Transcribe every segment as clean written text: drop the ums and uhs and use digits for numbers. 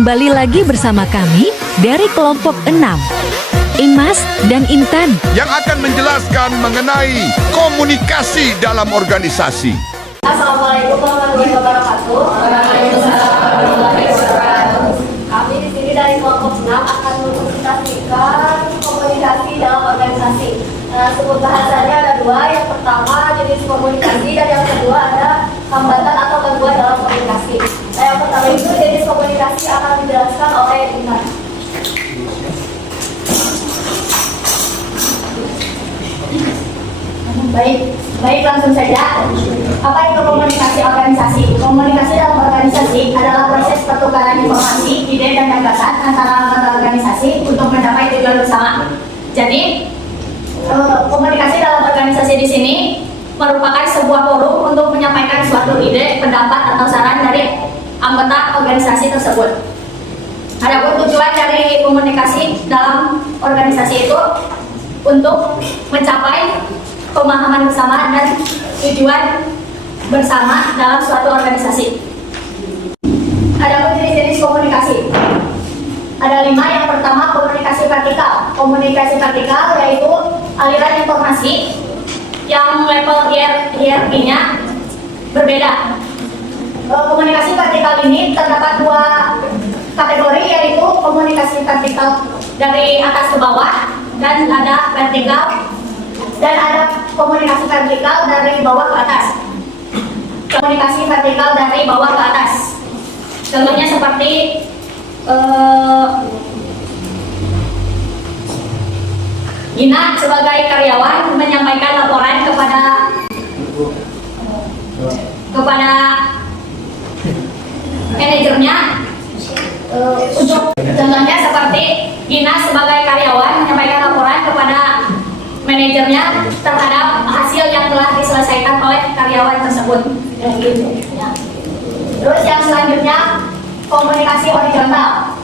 Kembali lagi bersama kami dari kelompok 6, Imas dan Intan, yang akan menjelaskan mengenai komunikasi dalam organisasi. Assalamualaikum warahmatullahi wabarakatuh. Kami di sini dari kelompok 6 akan mempresentasikan komunikasi dalam organisasi. Sebut bahasanya ada dua. Yang pertama jenis komunikasi dan yang kedua ada hambatan atau gangguan dalam komunikasi. Yang pertama itu jenis komunikasi akan dijelaskan oleh Intan. Baik, langsung saja. Apa itu komunikasi organisasi? Komunikasi dalam organisasi adalah proses pertukaran informasi, ide, dan gagasan antara anggota organisasi untuk mencapai tujuan bersama. Jadi, komunikasi dalam organisasi di sini merupakan sebuah forum untuk menyampaikan suatu ide, pendapat, atau saran dari anggota organisasi tersebut. Adapun tujuan dari komunikasi dalam organisasi itu untuk mencapai pemahaman bersama dan tujuan bersama dalam suatu organisasi. Ada jenis-jenis komunikasi. Ada 5. Yang pertama komunikasi vertikal. Komunikasi vertikal yaitu aliran informasi yang level hierarkinya berbeda. Komunikasi vertikal ini terdapat 2 kategori, yaitu komunikasi vertikal dari atas ke bawah dan ada vertikal. Dan ada komunikasi vertikal dari bawah ke atas. Komunikasi vertikal dari bawah ke atas. Contohnya seperti Gina sebagai karyawan menyampaikan laporan kepada manajernya. Untuk contohnya seperti Gina sebagai karyawan menyampaikan laporan kepada manajernya terhadap hasil yang telah diselesaikan oleh karyawan tersebut. Terus yang selanjutnya komunikasi horizontal.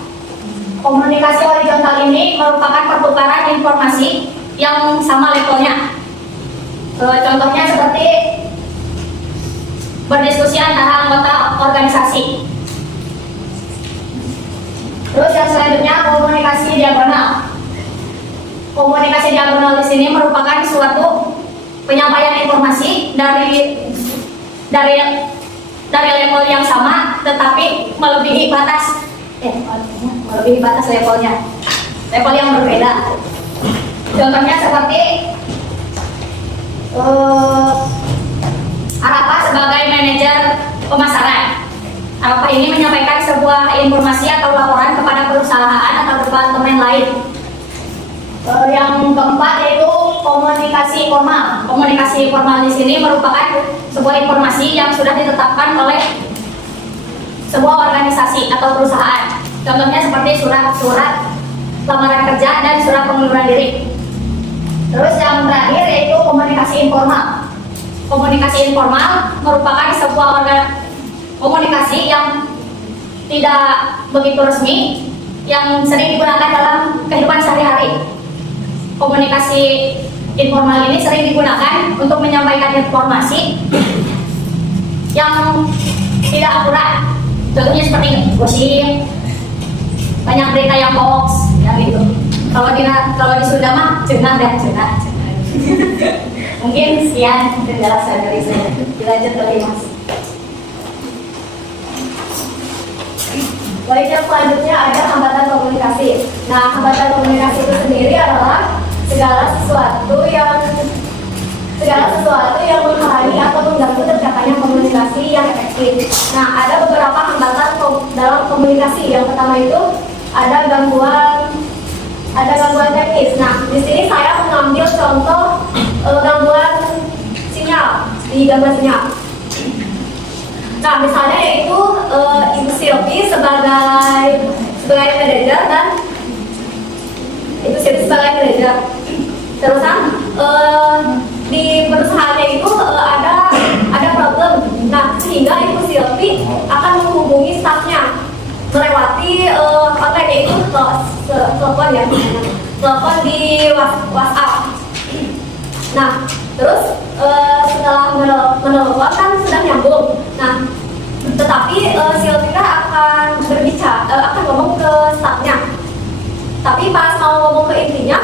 Komunikasi horizontal ini merupakan pertukaran informasi yang sama levelnya. Contohnya seperti berdiskusi antara anggota organisasi. Terus yang selanjutnya komunikasi diagonal. Komunikasi diagonal di sini merupakan suatu penyampaian informasi dari level yang sama, tetapi melebihi batas levelnya, level yang berbeda. Contohnya seperti Arapa sebagai manajer pemasaran. Arapa ini menyampaikan sebuah informasi atau laporan kepada perusahaan atau departemen lain. Yang keempat yaitu komunikasi formal. Komunikasi formal di sini merupakan sebuah informasi yang sudah ditetapkan oleh sebuah organisasi atau perusahaan. Contohnya seperti surat lamaran kerja dan surat pengunduran diri. Terus yang terakhir yaitu komunikasi informal. Komunikasi informal merupakan sebuah komunikasi yang tidak begitu resmi, yang sering digunakan dalam kehidupan sehari-hari. Komunikasi informal ini sering digunakan untuk menyampaikan informasi yang tidak akurat. Contohnya seperti gosip, banyak berita yang hoax, ya gitu. Kalau di Sunda mah cenah. Mungkin sekian penjelasan dari saya. Dilanjut lagi Mas. Baik, yang selanjutnya ada hambatan komunikasi. Nah, hambatan komunikasi itu sendiri adalah segala sesuatu yang menghalangi atau mengganggu tercapainya komunikasi yang efektif. Nah, ada beberapa hambatan dalam komunikasi. Yang pertama itu ada gangguan teknis. Nah, di sini saya mengambil contoh gangguan sinyal di gambar sinyal. Nah, misalnya yaitu Ibu Silvi sebagai manajer dan Ibu Silvi sebagai manajer. Terusan di perusahaannya itu ada problem. Nah, sehingga Ibu Silvi akan menghubungi stafnya melewati online, yaitu telepon ya, telepon di WhatsApp. Nah, terus setelah menelpon kan sudah nyambung. Nah, tetapi si Elvira akan akan ngomong ke staffnya. Tapi pas mau ngomong ke intinya,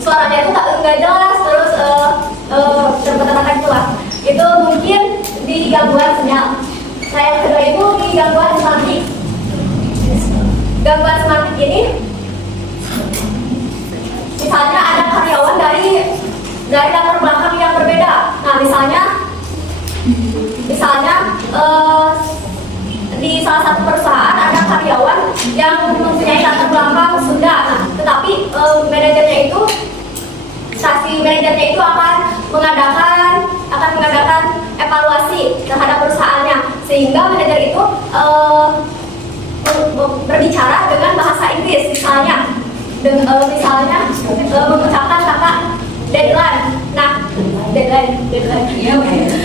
suaranya itu nggak jelas, terus terpetak-petak keluar. Itu mungkin di gangguan sinyal. Nah yang kedua itu di gangguan semantik. Gangguan semantik ini, misalnya ada karyawan dari latar belakang yang berbeda. Nah misalnya di salah satu perusahaan ada karyawan yang mempunyai latar belakang Sunda. Nah, tetapi manajernya itu akan mengadakan evaluasi terhadap perusahaannya, sehingga manajer itu berbicara dengan bahasa Inggris, misalnya mengucapkan kata deadline. Nah,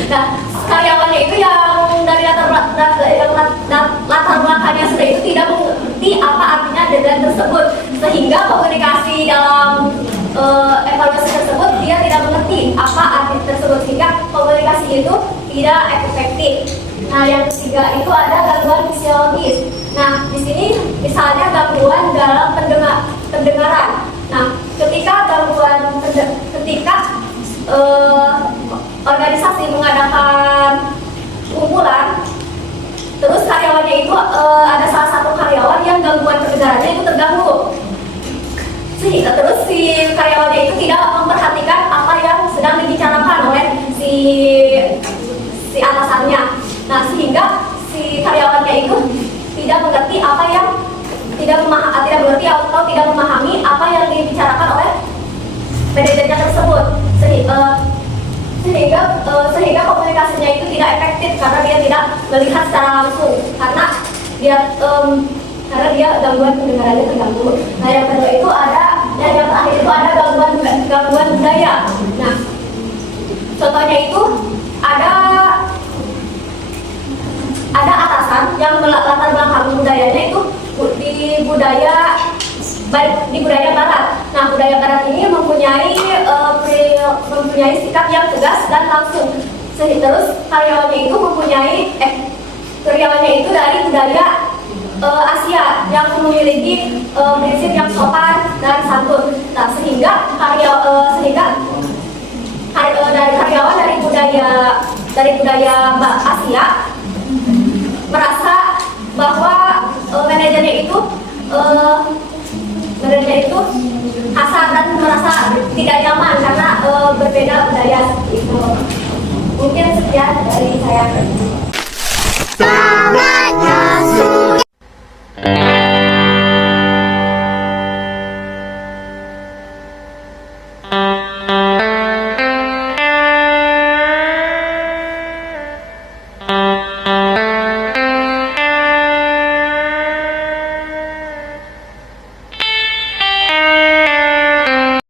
Nah, karyawannya itu yang dari latar belakangnya sudah itu tidak mengerti apa artinya deadline tersebut, sehingga komunikasi dalam evaluasi tersebut dia tidak mengerti apa arti tersebut, sehingga komunikasi itu tidak efektif. Nah, yang ketiga itu ada gangguan fisiologis. Nah, di sini misalnya gangguan dalam pendengaran. Nah, ketika organisasi mengadakan kumpulan, terus karyawannya itu ada salah satu karyawan yang gangguan pendengarannya itu terganggu. Terus si karyawannya itu tidak memperhatikan apa yang sedang dibicarakan oleh si atasannya. Nah, sehingga si karyawannya itu tidak mengerti tidak memahami apa yang dibicarakan oleh manajernya tersebut, sehingga komunikasinya itu tidak efektif karena dia tidak melihat secara langsung, karena dia gangguan pendengarannya terganggu. Nah, yang kedua itu yang terakhir itu ada gangguan budaya. Nah, contohnya itu ada atasan yang latar belakang budayanya itu di budaya barat. Nah, budaya barat ini mempunyai sikap yang tegas dan langsung. Terus karyawannya itu dari budaya Asia yang memiliki prinsip yang sopan dan santun. Nah, sehingga dari karyawan dari budaya Asia merasa bahwa manajernya itu kasar dan merasa tidak nyaman karena berbeda budaya seperti itu. Mungkin sekian dari saya.